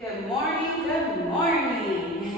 Good morning, good morning.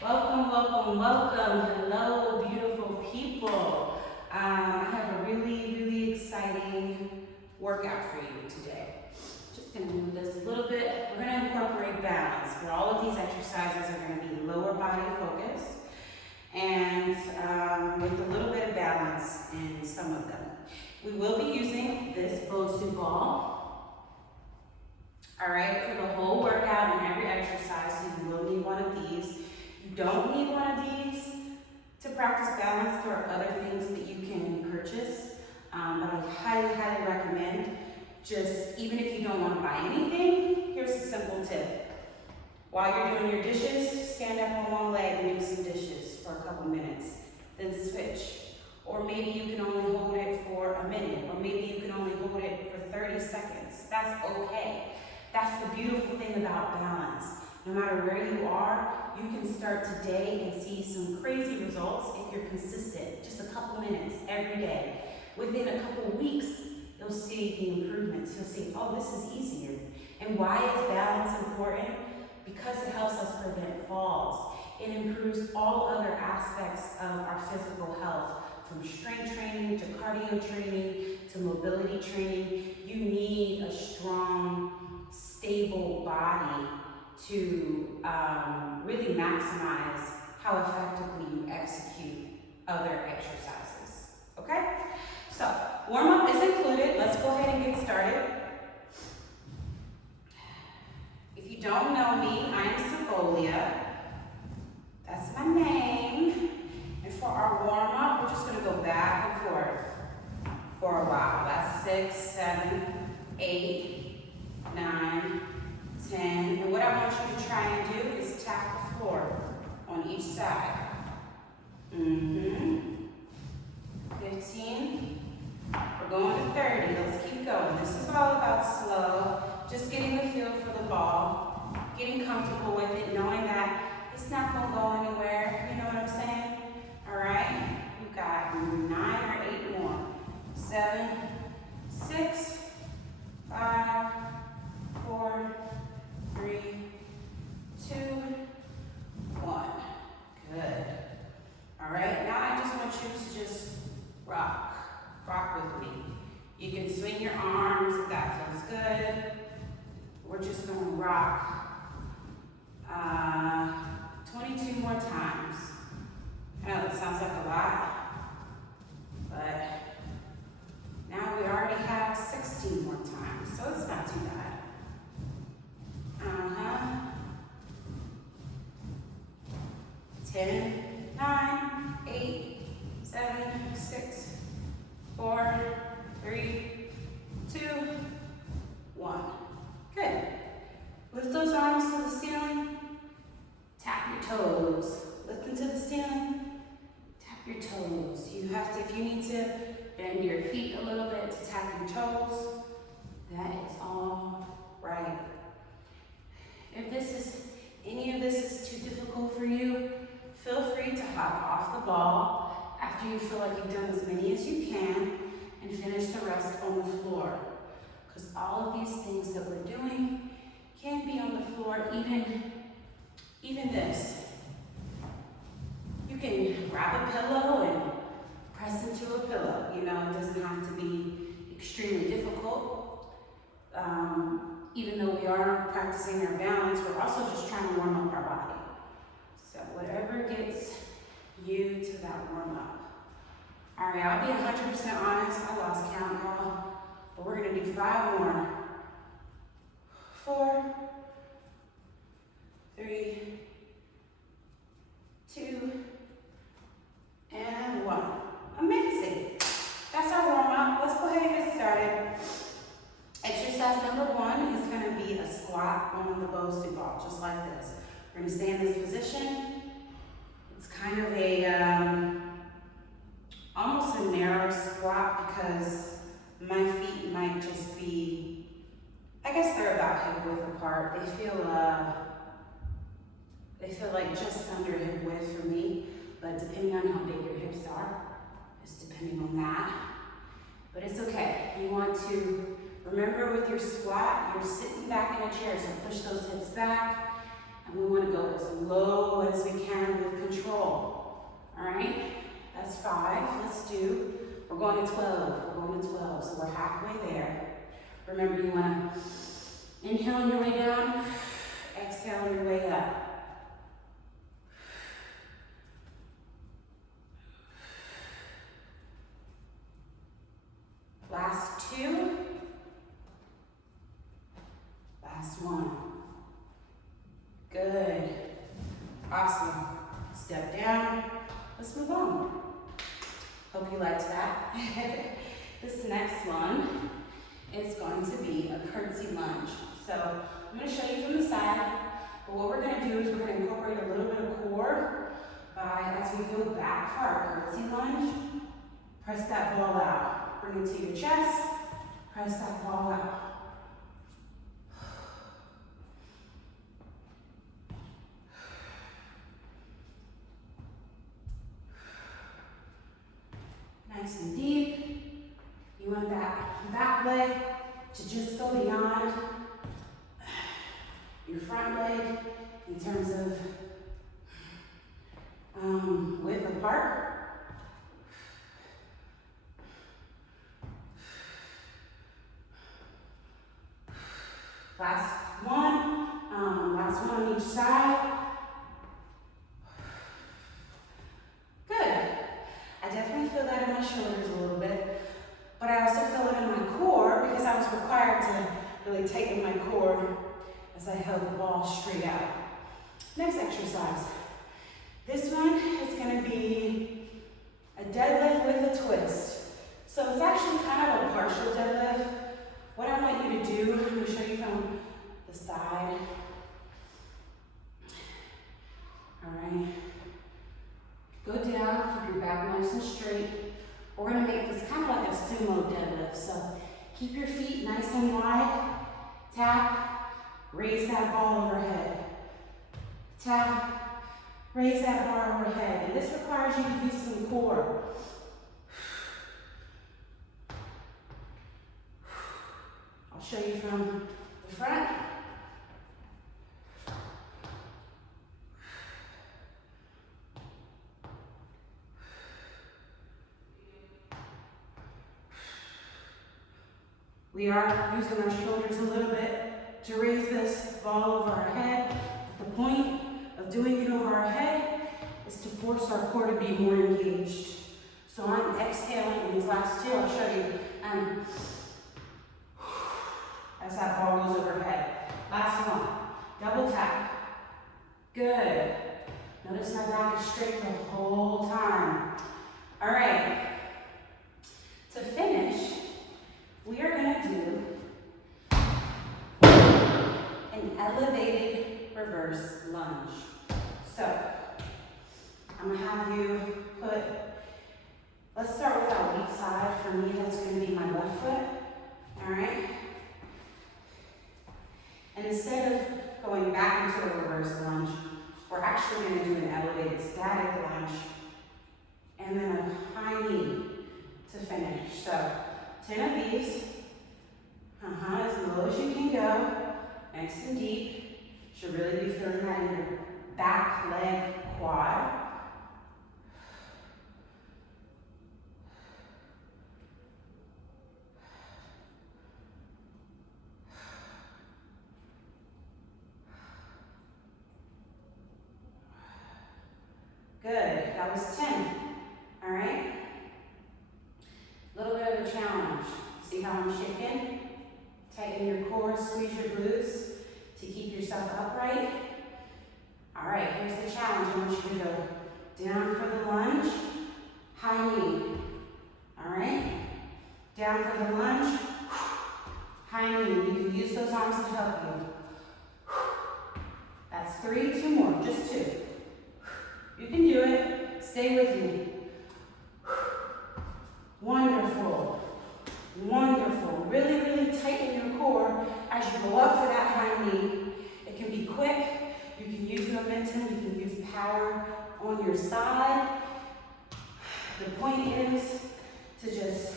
Welcome, welcome, welcome. Hello, beautiful people. I have a really exciting workout for you today. Just gonna move this a little bit. We're gonna incorporate balance, where all of these exercises are gonna be lower body focused and with a little bit of balance in some of them. We will be using this Bosu ball. All right, for the whole workout and every exercise, so you will need one of these. You don't need one of these to practice balance. There are other things that you can purchase, but I highly recommend, just even if you don't want to buy anything, here's a simple tip. While you're doing your dishes, stand up on one leg and do some dishes for a couple minutes, then switch. Or maybe you can only hold it for a minute, or maybe you can only hold it for 30 seconds. That's okay. That's the beautiful thing about balance. No matter where you are, you can start today and see some crazy results if you're consistent. Just a couple minutes every day. Within a couple weeks, you'll see the improvements. You'll see, oh, this is easier. And why is balance important? Because it helps us prevent falls. It improves all other aspects of our physical health, from strength training to cardio training to mobility training. You need a strong, stable body to really maximize how effectively you execute other exercises. Okay? So, warm-up is included. Let's go ahead and get started. If you don't know me, I'm Sevolia. That's my name. And for our warm-up, we're just going to go back and forth for a while. That's 6, 7, 8, 9, 10. And what I want you to try and do is tap the floor on each side. 15. We're going to 30. Let's keep going. This is all about slow, just getting the feel for the ball, getting comfortable with it, knowing that it's not going to go anywhere. You know what I'm saying? All right. You've got 9 or 8 more. 7, 6, 5, 4, 3, 2, 1. Good. All right. Now I just want you to just rock with me. You can swing your arms if that feels good. We're just going to rock 22 more times. I know that sounds like a lot, but now we already have 16 more times, so it's not too bad. 10, 9, 8, 7, 6, 4, 3, 2, 1. Good. Lift those arms to the ceiling. Tap your toes. Lift them to the ceiling. Tap your toes. You have to, if you need to, bend your feet a little bit to tap your toes. That is all right. If any of this is too difficult for you, feel free to hop off the ball after you feel like you've done as many as you can and finish the rest on the floor. Because all of these things that we're doing can be on the floor, even this. You can grab a pillow and press into a pillow. You know, it doesn't have to be extremely difficult. Even though we are practicing our balance, we're also just trying to warm up our body. So whatever gets you to that warm up. All right, I'll be 100% honest. I lost count, y'all. But we're going to do 5 more. 4, 3, 2, and 1. Amazing. That's our warm-up. Let's go ahead and get started. Exercise number 1 is going to be a squat on the Bosu ball, just like this. We're going to stay in this position. It's kind of a, almost a narrow squat because my feet might just be, I guess they're about hip width apart. They feel like just under hip width for me, but depending on how big your hips are, it's depending on that. But it's okay. You want to Remember with your squat, you're sitting back in a chair, so push those hips back. And we want to go as low as we can with control. All right, that's 5. We're going to 12. We're going to 12, so we're halfway there. Remember, you want to inhale on your way down, exhale on your way up. Last 2. Last 1. Good. Awesome. Step down. Let's move on. Hope you liked that. This next one is going to be a curtsy lunge. So I'm going to show you from the side, but what we're going to do is we're going to incorporate a little bit of core by, as we go back for our curtsy lunge, press that ball out. Bring it to your chest, press that ball out. Nice and deep. You want that back leg to just go beyond your front leg in terms of width apart. Last one on each side. Good. I definitely feel that in my shoulders a little bit, but I also feel it in my core because I was required to really tighten my core as I held the ball straight out. Next exercise. This one is going to be a deadlift with a twist. So it's actually kind of a partial deadlift. What I want you to do, I'm going to show you from the side. All right. Go down, keep your back nice and straight. We're going to make this kind of like a sumo deadlift. So keep your feet nice and wide. Tap, raise that ball overhead. Tap, raise that bar overhead. And this requires you to use some core. I'll show you from the front. We are using our shoulders a little bit to raise this ball over our head. The point of doing it over our head is to force our core to be more engaged. So I'm exhaling in these last 2. I'll show you. As that ball goes overhead. Last one. Double tap. Good. Notice my back is straight the whole time. All right. To finish, we are going to do an elevated reverse lunge. So, I'm going to have you put, let's start with our weak side. For me, that's going to be my left foot. All right? And instead of going back into a reverse lunge, we're actually going to do an elevated static lunge and then a high knee to finish. So 10 of these, as low as you can go, nice and deep. Should really be feeling that in your back leg quad. Good, that was 10, all right? A little bit of a challenge. See how I'm shaking? Tighten your core, squeeze your glutes to keep yourself upright. All right, here's the challenge. I want you to go down for the lunge, high knee. All right? Down for the lunge, high knee. You can use those arms to help you. That's 3, 2 more, just 2. You can do it. Stay with me. Wonderful. Wonderful. Really, really tighten your core as you go up for that high knee. It can be quick. You can use momentum. You can use power on your side. The point is to just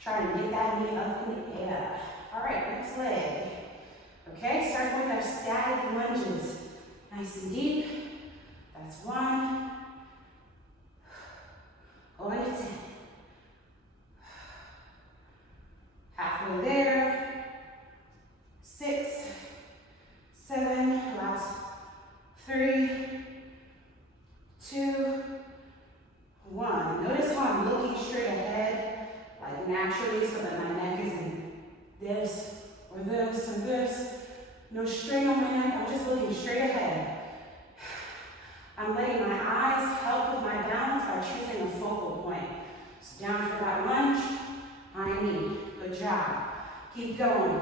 try Try to get that knee up in the air. All right, next leg. Okay, start with our static lunges. Nice and deep. That's 1. Go into 10. Halfway there. 6, 7, last 3, 2, 1. Notice how I'm looking straight ahead, like naturally, so that my neck isn't this or this or this. No strain on my neck, I'm just looking straight ahead. I'm letting my eyes help with my balance by choosing a focal point. So down for that lunge, high knee. Good job. Keep going.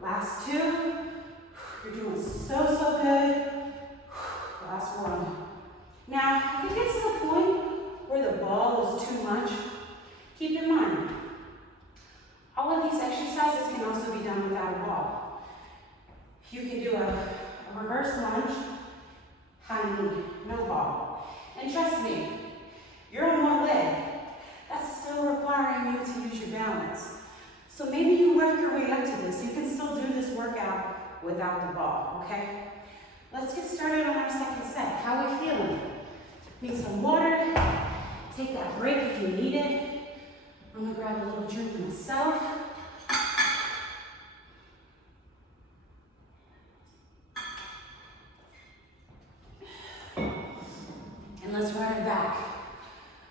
Last 2. You're doing so good. Last 1. Now, if it gets to the point where the ball is too much, keep in mind, all of these exercises can also be done without a ball. You can do a reverse lunge, high knee, no ball. And trust me, you're on one leg. That's still requiring you to use your balance. So maybe you work your way up to this. You can still do this workout without the ball, okay? Let's get started on our second set. How are we feeling? Need some water? Take that break if you need it. I'm gonna grab a little drink myself. And let's run it back.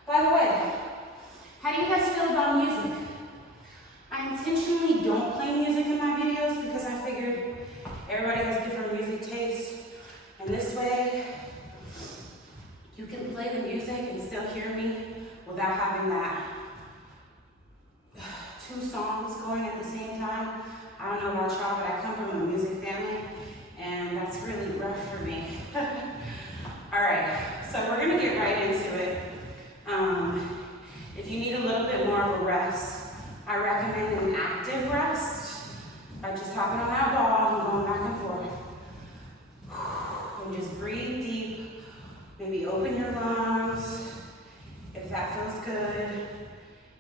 By the way, how do you guys feel about music? I intentionally don't play music in my videos because I figured everybody has different music tastes. And this way, you can play the music and still hear me without having that 2 songs going at the same time. I don't know about y'all, but I come from a music family, and that's really rough for me. All right, so we're gonna get right into it. If you need a little bit more of a rest, I recommend an active rest, like just hopping on that ball and going back and forth. And just breathe deep, maybe open your lungs, if that feels good.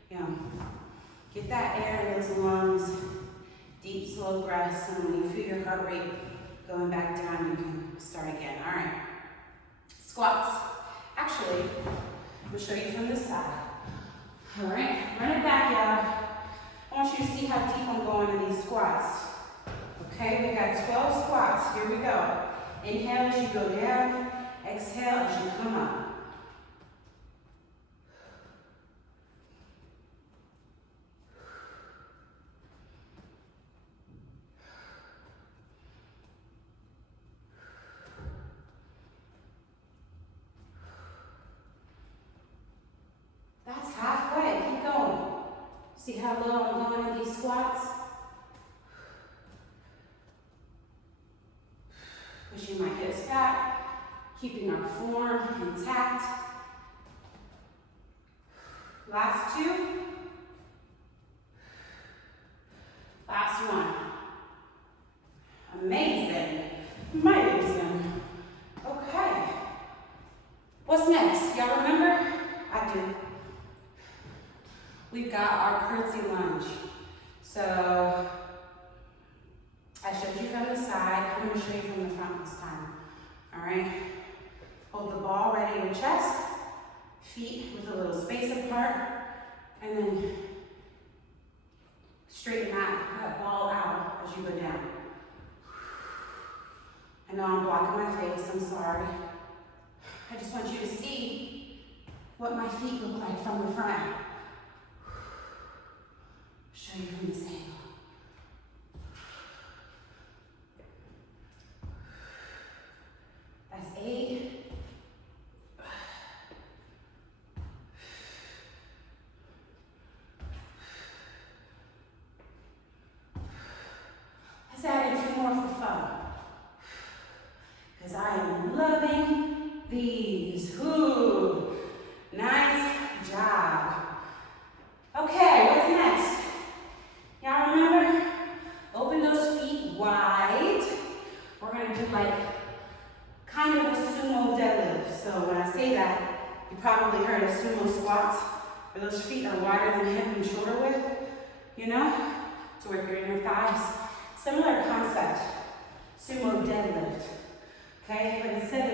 You know, get that air in those lungs, deep, slow breaths, and when you feel your heart rate going back down, you can start again. All right, squats. Actually, I'm gonna show you from this side. All right, run it back, y'all. I want you to see how deep I'm going in these squats. Okay, we got 12 squats. Here we go. Inhale as you go down. Exhale as you come up. That's halfway. Keep going. See how low I'm going in these squats? Pushing my hips back, keeping our form intact. Last 2. Last 1. Amazing. Amazing. Okay. What's next? Y'all remember? I do. We've got our curtsy lunge. So I showed you from the side. I'm going to show you from the front this time. All right. Hold the ball right in your chest. Feet with a little space apart. And then straighten that ball out as you go down. I know I'm blocking my face. I'm sorry. I just want you to see what my feet look like from the front. Show you from this angle. That's 8. Let's add in 2 more for fun. Because I am loving these. Ooh, nice job. Okay, what's next? Y'all remember? Open those feet wide. We're gonna do like kind of a sumo deadlift. So when I say that, you probably heard of sumo squats. where those feet are wider than hip and shoulder width, you know, to work your inner thighs. Similar concept, sumo deadlift, okay? But instead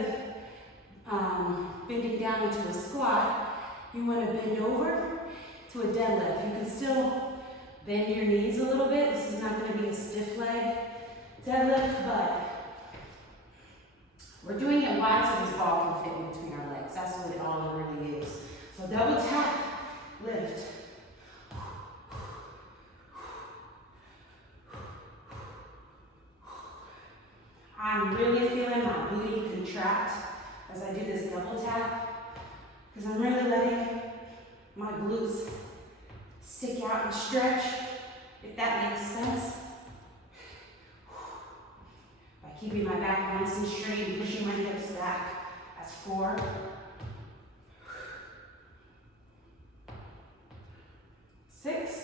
of bending down into a squat, you want to bend over to a deadlift. You can still bend your knees a little bit. This is not going to be a stiff leg deadlift, but we're doing it wide so this ball can fit in between our legs. That's what it all really is. So double tap, lift. I'm really feeling my booty contract as I do this double tap because I'm really letting my glutes stick out and stretch, if that makes sense. By keeping my back nice and straight and pushing my hips back. That's 4. 6.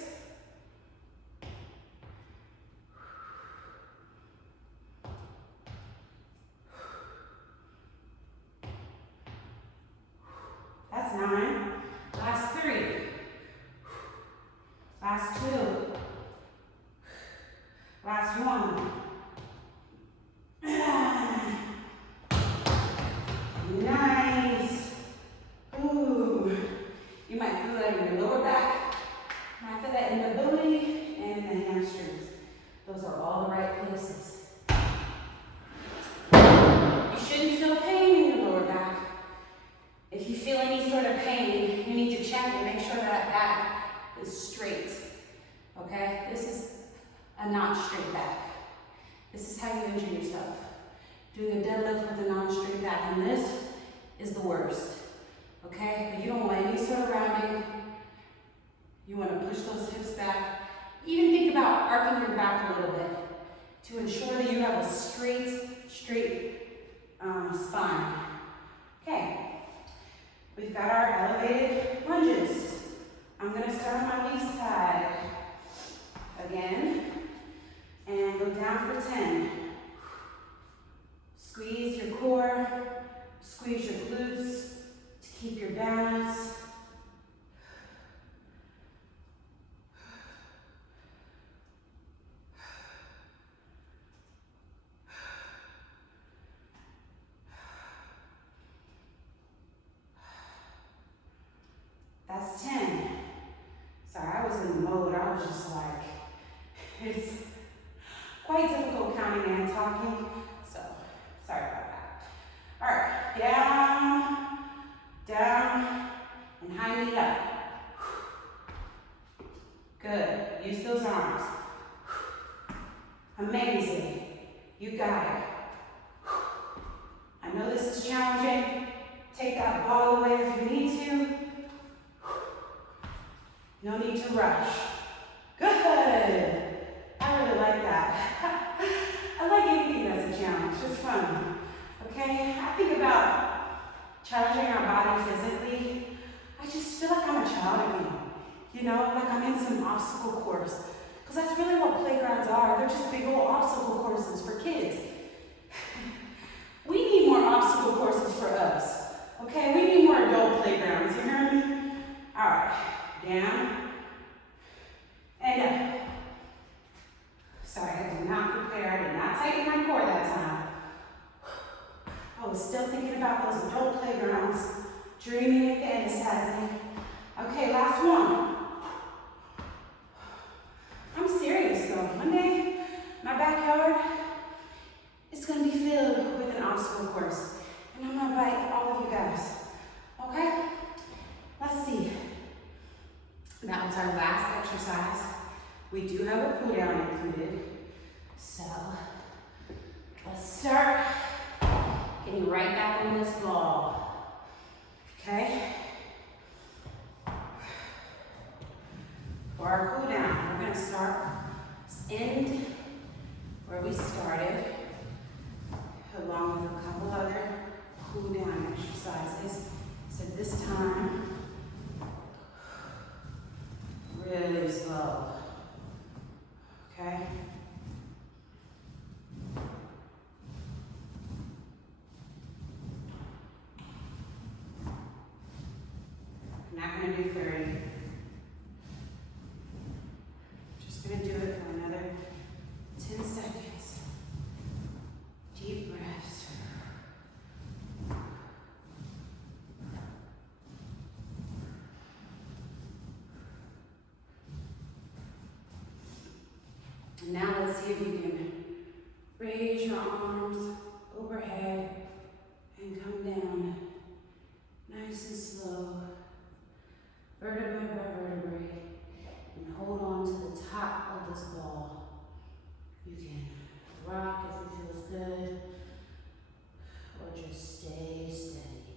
9. Last 3. Last 2. Last 1. Nice. Ooh. You might feel that in your lower back. You might feel that in the booty and in the hamstrings. Those are all the right places. You shouldn't feel pain in your lower back. If you feel any sort of pain, you need to check and make sure that back is straight. Okay? This is a not straight back. This is how you injure yourself. Doing a deadlift with a non-straight back, and this is the worst. Okay? But you don't want any sort of rounding. You want to push those hips back. Even think about arcing your back a little bit to ensure that you have a straight spine. Okay. We've got our elevated lunges. I'm going to start on my knee side again and go down for 10. Squeeze your core, squeeze your glutes to keep your balance. That's 10. Sorry, I was in the mode. I was just like, it's quite difficult counting and talking. So, sorry about that. All right, down, and high knee up. Good. Use those arms. Amazing. You got it. I know this is challenging. Take that ball away if you need to. No need to rush. Good. I really like that. I like anything that's a challenge. It's fun. Okay? I think about challenging our body physically. I just feel like I'm a child again. You know, like I'm in some obstacle course. Because that's really what playgrounds are. They're just big old obstacle courses for kids. We need more obstacle courses for us. Okay? We need more adult playgrounds. You hear me? All right. Down and up. Sorry, I did not prepare. I did not tighten my core that time. I was still thinking about those adult playgrounds, dreaming and fantasizing. Okay, last one. I'm serious though. One day, my backyard is going to be filled with an obstacle course. And I'm going to invite all of you guys. Okay? Let's see. That was our last exercise. We do have a cool down included. So let's start getting right back on this ball. Okay? For our cool down, we're going to start end where we started, along with a couple other cool down exercises. So this time, really slow, okay? I'm not gonna do 30. see if you can raise your arms overhead and come down. Nice and slow. Vertebrae by vertebrae. And hold on to the top of this ball. You can rock if it feels good, or just stay steady.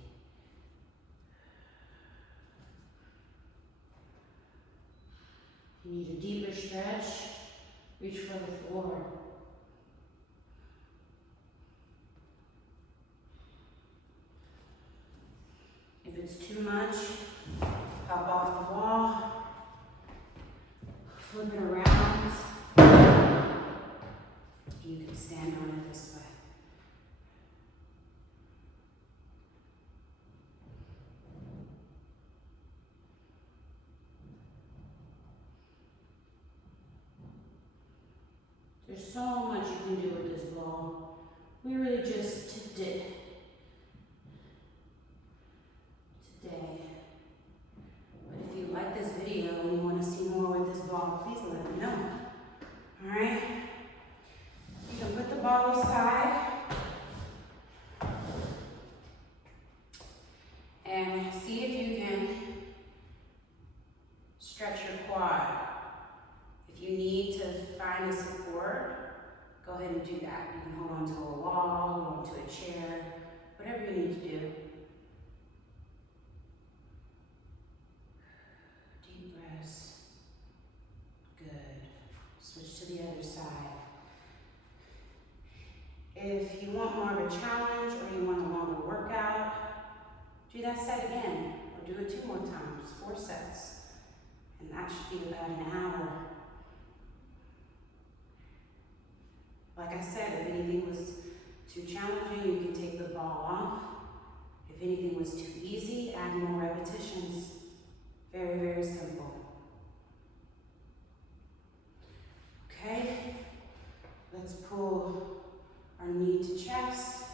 If you need a deeper stretch, reach for the floor. If it's too much, hop off the wall, flip it around. You can stand on it this way. There's so much you can do with this ball. We really just tipped it today. But if you like this video and you want to see more with this ball, please let me know. Alright? You can put the ball aside and see if you can stretch your quad. If you need to find a support, go ahead and do that. You can hold onto a wall, hold onto a chair, whatever you need to do. Deep breaths. Good. Switch to the other side. If you want more of a challenge or you want a longer workout, do that set again, or do it 2 more times, 4 sets. And that should be about an hour. Like I said, if anything was too challenging, you can take the ball off. If anything was too easy, add more repetitions. Very, very simple. Okay, let's pull our knee to chest,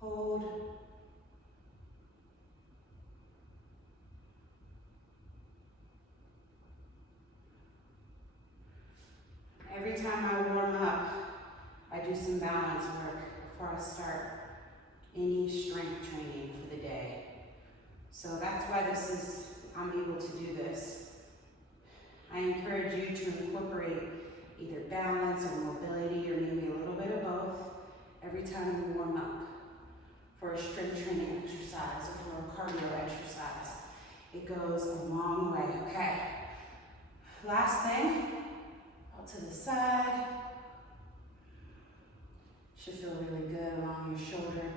hold. Every time I warm up, I do some balance work before I start any strength training for the day. So that's why I'm able to do this. I encourage you to incorporate either balance or mobility or maybe a little bit of both every time you warm up for a strength training exercise or for a cardio exercise. It goes a long way, okay? Last thing, out to the side. Should feel really good along your shoulder,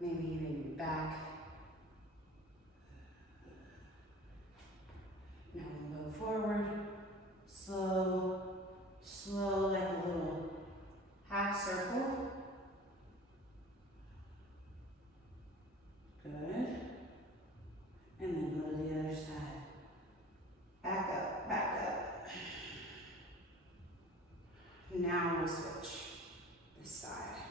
maybe even your back. Now we'll go forward, slow like a little half circle. Good. And then go to the other side. Back up, back up. Now we'll switch this side.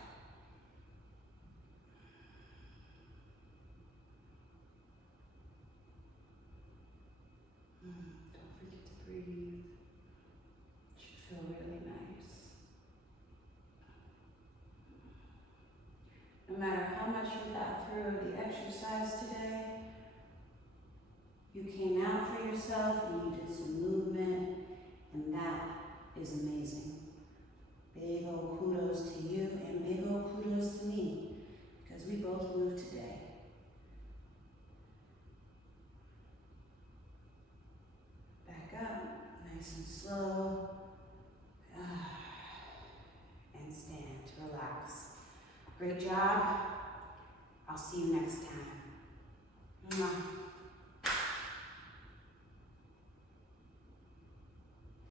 Don't forget to breathe. It should feel really nice. No matter how much you got through the exercise today, you came out for yourself and you did some movement, and that is amazing. Big ol' kudos to you and big ol' kudos to me, because we both moved today. Back up, nice and slow. And stand, relax. Great job. I'll see you next time. Mwah.